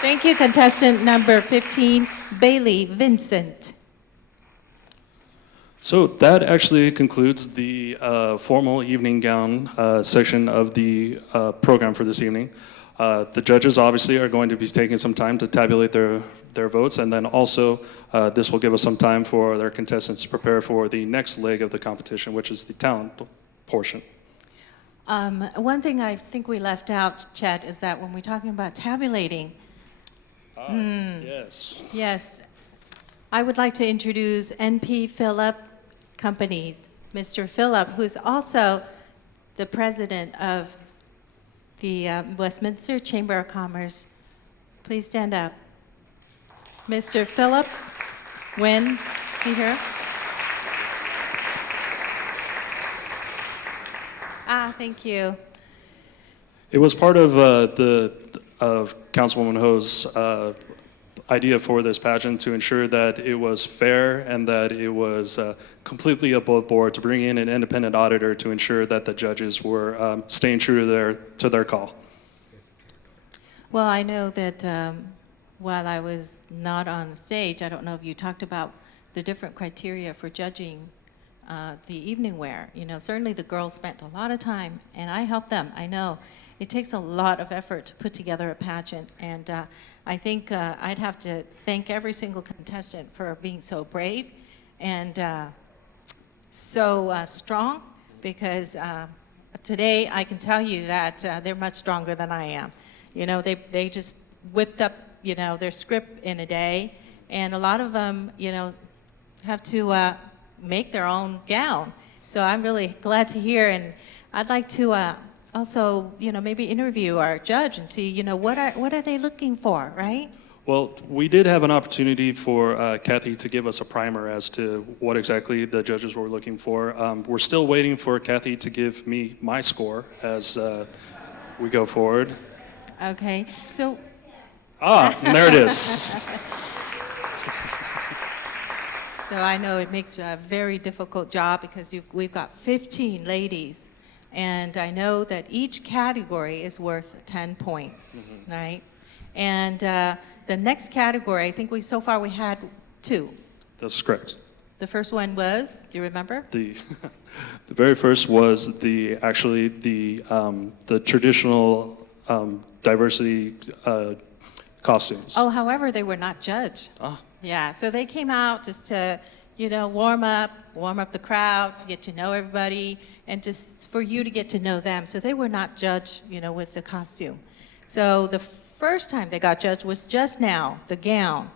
Thank you, contestant number 15, Bailey Vincent. So that actually concludes the formal evening gown section of the program for this evening. The judges obviously are going to be taking some time to tabulate their votes, and then also this will give us some time for their contestants to prepare for the next leg of the competition, which is the talent portion. One thing I think we left out, Chet, is that when we're talking about tabulating, yes, I would like to introduce NP Phillip Companies, Mr. Phillip, who is also the president of the Westminster Chamber of Commerce. Please stand up. Mr. Phillip, Wynn, is he here? Thank you. It was part of Councilwoman Ho's idea for this pageant to ensure that it was fair and that it was completely above board, to bring in an independent auditor to ensure that the judges were staying true to their call. Well, I know that while I was not on the stage, I don't know if you talked about the different criteria for judging the evening wear. You know, certainly the girls spent a lot of time, and I helped them. I know it takes a lot of effort to put together a pageant, and I think I'd have to thank every single contestant for being so brave and so strong, because today I can tell you that they're much stronger than I am. You know, they just whipped up, you know, their script in a day, and a lot of them, you know, have to make their own gown. So I'm really glad to hear, and I'd like to also, you know, maybe interview our judge and see, you know, what are they looking for, right? Well, we did have an opportunity for Kathy to give us a primer as to what exactly the judges were looking for. We're still waiting for Kathy to give me my score as we go forward. Okay, so. And there it is. So I know it makes a very difficult job because we've got 15 ladies, and I know that each category is worth 10 points, right? And the next category, I think so far we had 2. That's correct. The first one was, do you remember? The very first was the traditional diversity costumes. Oh, however, they were not judged. Yeah, so they came out just to, you know, warm up the crowd, get to know everybody, and just for you to get to know them. So they were not judged, you know, with the costume. So the first time they got judged was just now, the gown.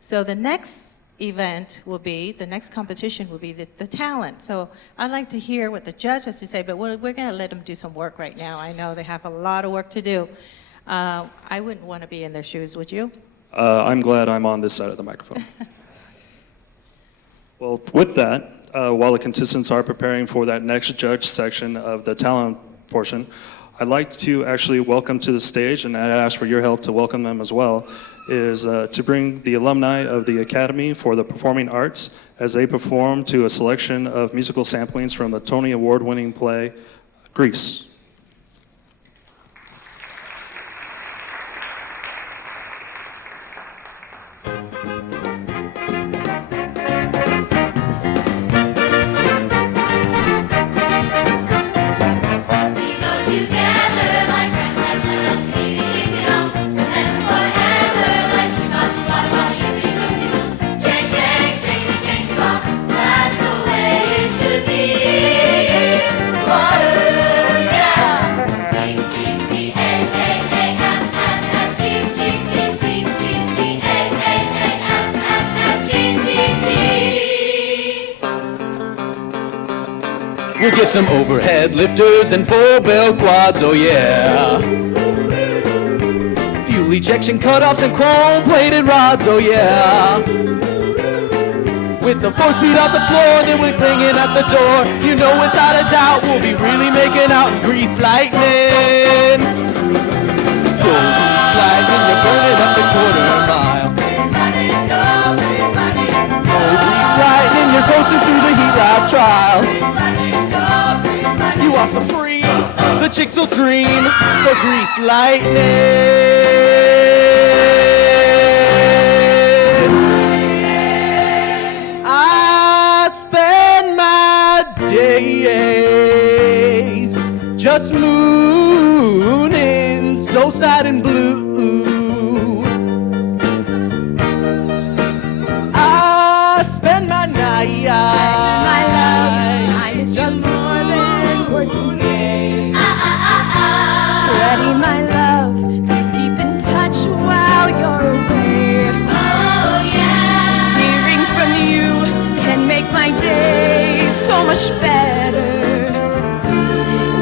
So the next event will be, the next competition will be the talent. So I'd like to hear what the judge has to say, but we're going to let them do some work right now. I know they have a lot of work to do. I wouldn't want to be in their shoes, would you? I'm glad I'm on this side of the microphone. Well, with that, while the contestants are preparing for that next judge section of the talent portion, I'd like to actually welcome to the stage, and I'd ask for your help to welcome them as well, is to bring the alumni of the Academy for the Performing Arts as they perform to a selection of musical samplings from the Tony Award-winning play, Grease. We'll get some overhead lifters and 4-bell quads, oh yeah. Fuel ejection cutoffs and chrome-plated rods, oh yeah. With the 4-speed off the floor, then we bring it out the door. You know without a doubt, we'll be really making out in grease lightning. Go grease lightning, you're burning up the quarter-mile. Go grease lightning, you're coasting through the heat lab trial. You are supreme, the chicks will dream for grease lightning. and blue. I spend my night. My love, I miss you more than words can say. Freddie, my love, please keep in touch while you're away. Oh yeah. Hearing from you can make my day so much better.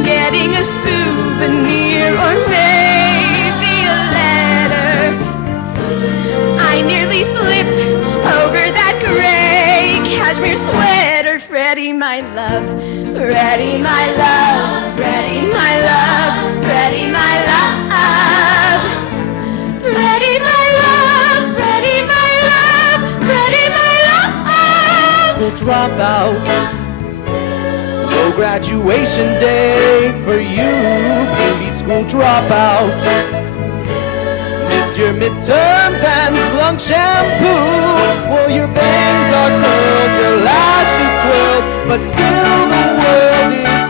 Getting a souvenir or maybe a letter. I nearly flipped over that gray cashmere sweater. Freddie, my love, Freddie, my love, Freddie, my love, Freddie, my love, Freddie, my love, Freddie, my love, Freddie, my love. School dropout. No graduation day for you, baby school dropout. Missed your midterms and flunked shampoo. Well, your bangs are curled, your lashes twirled, but still the world is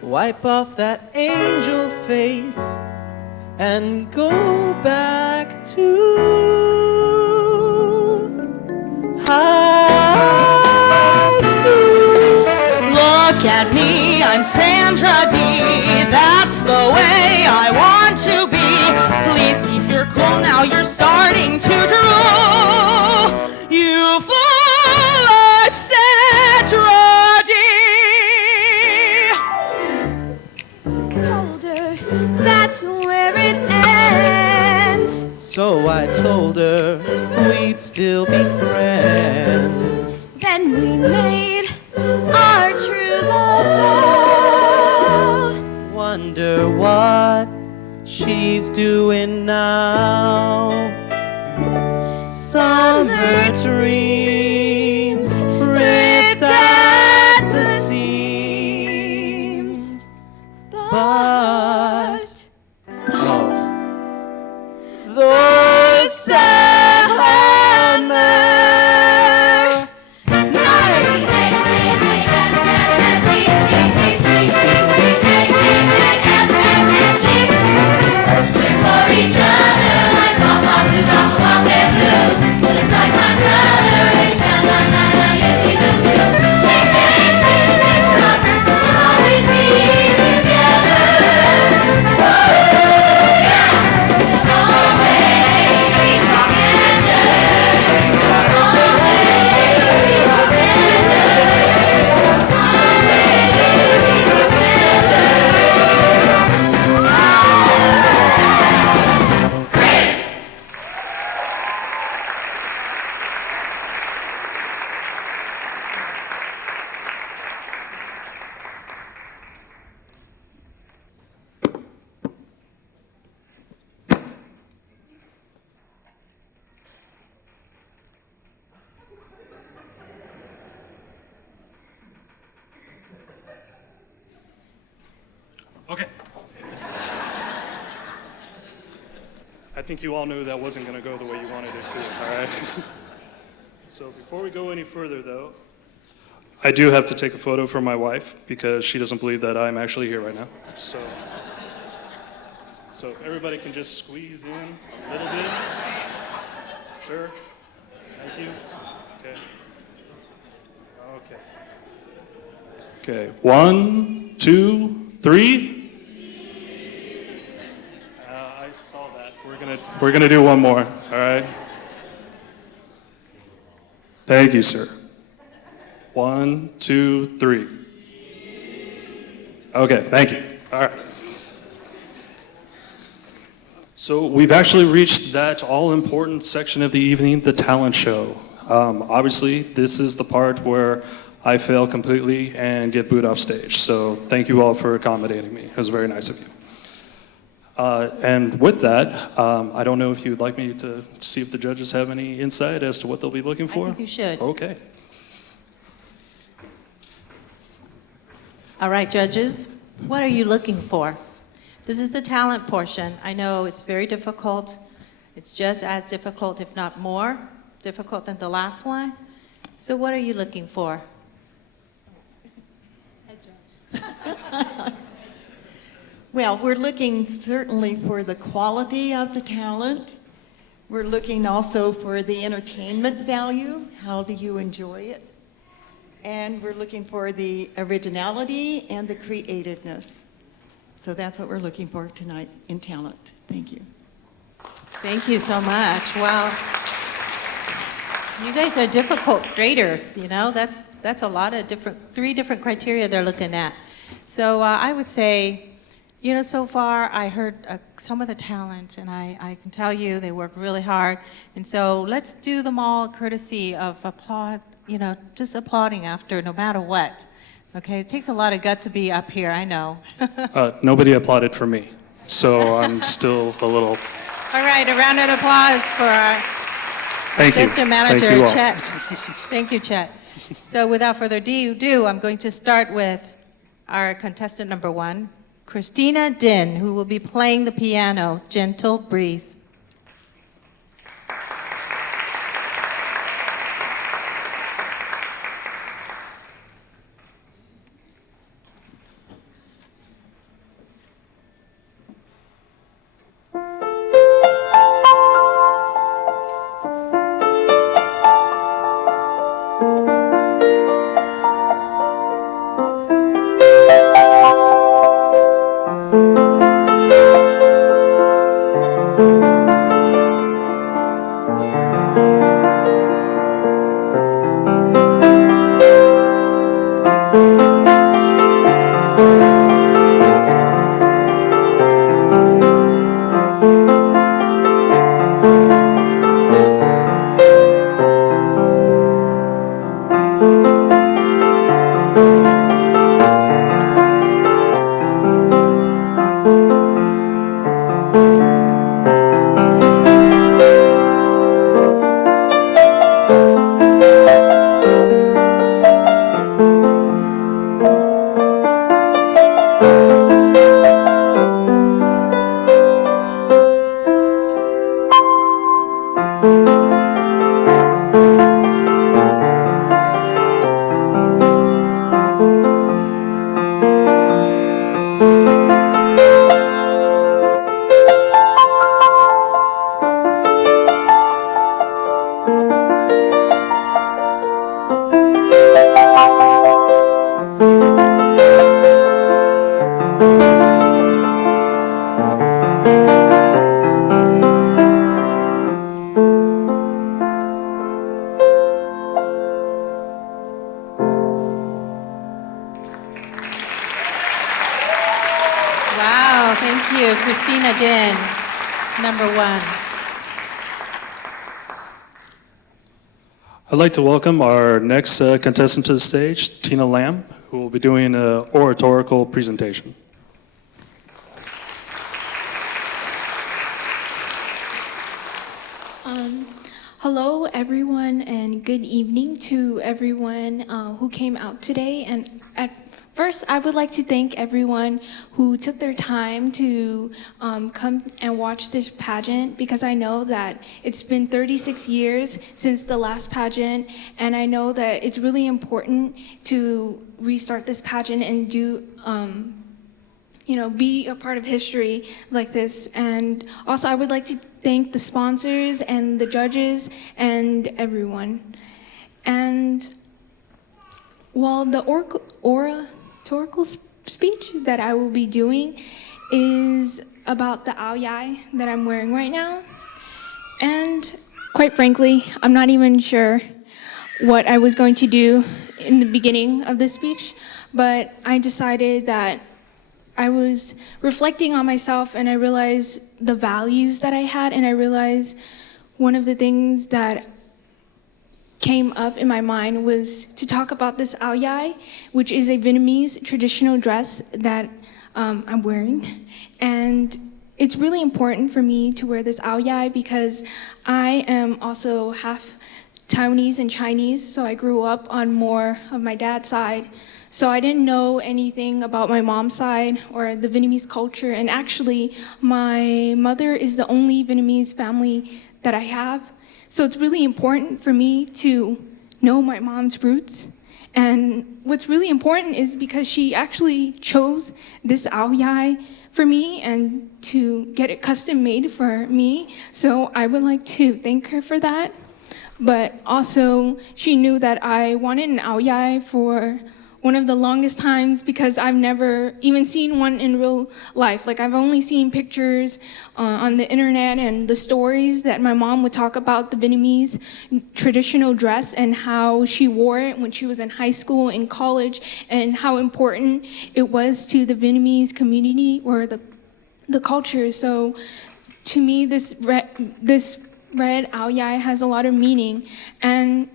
cool. Wipe off that angel face and go back to high school. Look at me, I'm Sandra Dee. That's the way I want to be. Please keep your cool now, you're starting to drool. You full of Sandra Dee. Colder, that's where it ends. So I told her we'd still be friends. Then we made our true love vow. Wonder what she's doing now. Summer dreams ripped at the seams. But the summer night. For each other, like Papa Blue, Papa Blue. Just like my brother, sha-la-la-la, yippee-doo-doo. Take, we'll always be together. Oh, yeah. Always be together. Always be Okay. I think you all knew that wasn't going to go the way you wanted it to, all right? So before we go any further, though, I do have to take a photo for my wife because she doesn't believe that I'm actually here right now. So if everybody can just squeeze in a little bit. Sir, thank you. Okay. Okay, 1, 2, 3. I saw that. We're gonna do one more. All right. Thank you, sir. 1, 2, 3. Okay, thank you. All right. So we've actually reached that all-important section of the evening, the talent show. Obviously, this is the part where I fail completely and get booed off stage. So thank you all for accommodating me. It was very nice of you. And with that, I don't know if you'd like me to see if the judges have any insight as to what they'll be looking for? I think you should. Okay. All right, judges, what are you looking for? This is the talent portion. I know it's very difficult. It's just as difficult, if not more difficult than the last one. So what are you looking for? Well, we're looking certainly for the quality of the talent. We're looking also for the entertainment value. How do you enjoy it? And we're looking for the originality and the creativeness. So that's what we're looking for tonight in talent. Thank you. Thank you so much. Wow. You guys are difficult graders, you know? That's a lot of three different criteria they're looking at. So I would say, you know, so far I heard some of the talent, and I can tell you they work really hard. And so let's do them all courtesy of applaud, you know, just applauding after no matter what. Okay, it takes a lot of guts to be up here, I know. Nobody applauded for me, so I'm still a little... All right, a round of applause for our Thank you. assistant manager, Thank you all. Chet. Thank you, Chet. So without further ado, I'm going to start with our contestant number 1, Christina Din, who will be playing the piano, Gentle Breeze. Wow, thank you, Christina Din, number 1. I'd like to welcome our next contestant to the stage, Tina Lamb, who will be doing an oratorical presentation. Hello, everyone, and good evening to everyone who came out today. And at first, I would like to thank everyone who took their time to come and watch this pageant, because I know that it's been 36 years since the last pageant, and I know that it's really important to restart this pageant and do be a part of history like this. And also, I would like to thank the sponsors and the judges and everyone. And while the oratorical speech that I will be doing is about the ao dai that I'm wearing right now. And quite frankly, I'm not even sure what I was going to do in the beginning of this speech, but I decided that I was reflecting on myself, and I realized the values that I had, and I realized one of the things that came up in my mind was to talk about this ao dai, which is a Vietnamese traditional dress that I'm wearing. And it's really important for me to wear this ao dai because I am also half Taiwanese and Chinese, so I grew up on more of my dad's side. So I didn't know anything about my mom's side or the Vietnamese culture. And actually, my mother is the only Vietnamese family that I have. So it's really important for me to know my mom's roots. And what's really important is because she actually chose this ao dai for me and to get it custom made for me. So I would like to thank her for that. But also, she knew that I wanted an aoyai for one of the longest times because I've never even seen one in real life. Like, I've only seen pictures on the internet and the stories that my mom would talk about the Vietnamese traditional dress and how she wore it when she was in high school and college, and how important it was to the Vietnamese community or the culture. So to me, this red aoyai has a lot of meaning. And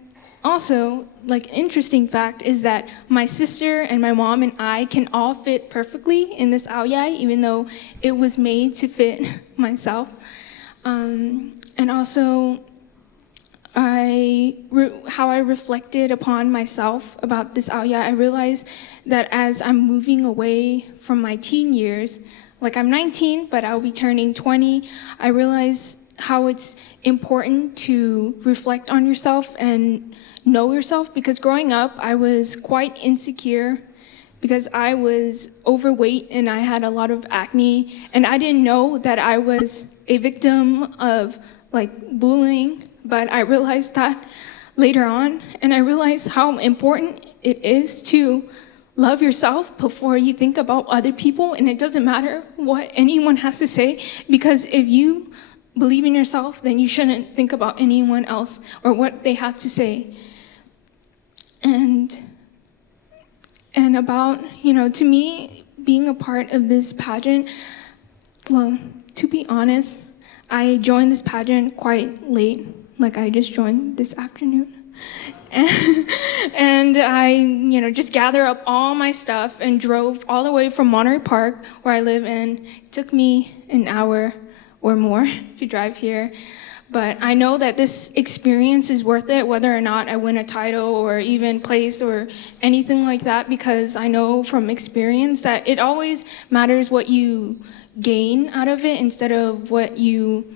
also, like, an interesting fact is that my sister and my mom and I can all fit perfectly in this aoyai, even though it was made to fit myself. And also, how I reflected upon myself about this aoyai, I realized that as I'm moving away from my teen years, like, I'm 19, but I'll be turning 20, I realized how it's important to reflect on yourself and know yourself, because growing up I was quite insecure because I was overweight and I had a lot of acne, and I didn't know that I was a victim of like bullying, but I realized that later on, and I realized how important it is to love yourself before you think about other people. And it doesn't matter what anyone has to say, because if you believe in yourself, then you shouldn't think about anyone else or what they have to say. And about, to me, being a part of this pageant, well, to be honest, I joined this pageant quite late. Like, I just joined this afternoon. And I, just gathered up all my stuff and drove all the way from Monterey Park, where I live, and it took me an hour or more to drive here. But I know that this experience is worth it, whether or not I win a title or even place or anything like that, because I know from experience that it always matters what you gain out of it instead of what you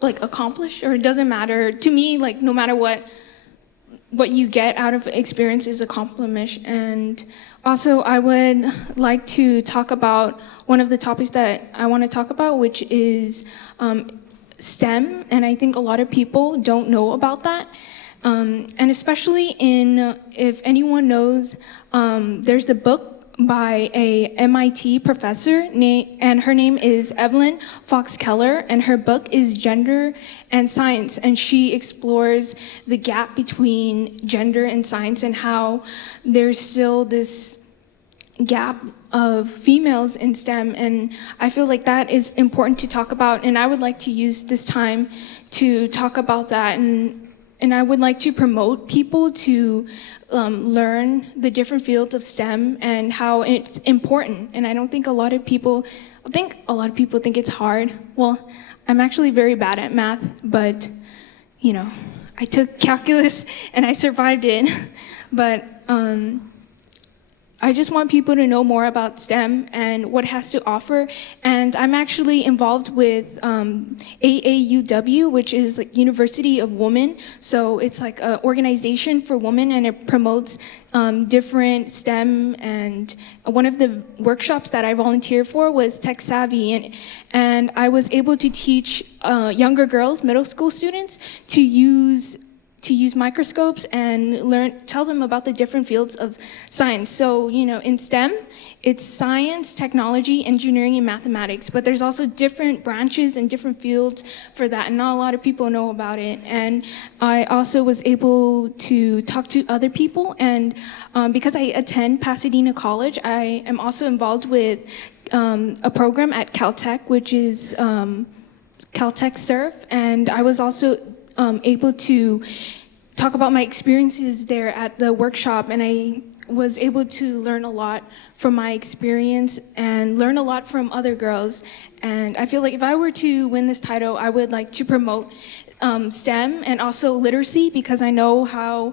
accomplish. Or it doesn't matter to me, no matter what you get out of experience is a compliment. And also, I would like to talk about one of the topics that I want to talk about, which is STEM, and I think a lot of people don't know about that. And especially if anyone knows, there's the book by a MIT professor, and her name is Evelyn Fox Keller, and her book is Gender and Science, and she explores the gap between gender and science and how there's still this gap of females in STEM, and I feel like that is important to talk about, and I would like to use this time to talk about that, and I would like to promote people to learn the different fields of STEM and how it's important. And I think a lot of people think it's hard. Well, I'm actually very bad at math, but I took calculus and I survived it. But I just want people to know more about STEM and what it has to offer. And I'm actually involved with AAUW, which is University of Women. So it's like an organization for women, and it promotes different STEM. And one of the workshops that I volunteered for was Tech Savvy. And I was able to teach younger girls, middle school students, to use microscopes and tell them about the different fields of science. So, in STEM, it's science, technology, engineering, and mathematics, but there's also different branches and different fields for that, and not a lot of people know about it. And I also was able to talk to other people, and because I attend Pasadena College, I am also involved with a program at Caltech, which is Caltech Surf, and I was also able to talk about my experiences there at the workshop, and I was able to learn a lot from my experience and learn a lot from other girls. And I feel like if I were to win this title, I would like to promote STEM and also literacy, because I know how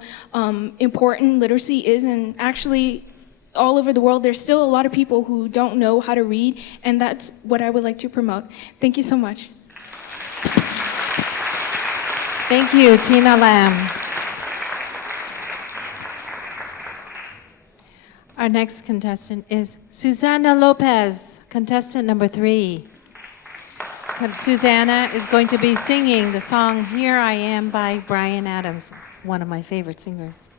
important literacy is, and actually all over the world there's still a lot of people who don't know how to read, and that's what I would like to promote. Thank you so much. Thank you, Tina Lam. Our next contestant is Susanna Lopez, contestant number 3. Susanna is going to be singing the song Here I Am by Bryan Adams, one of my favorite singers.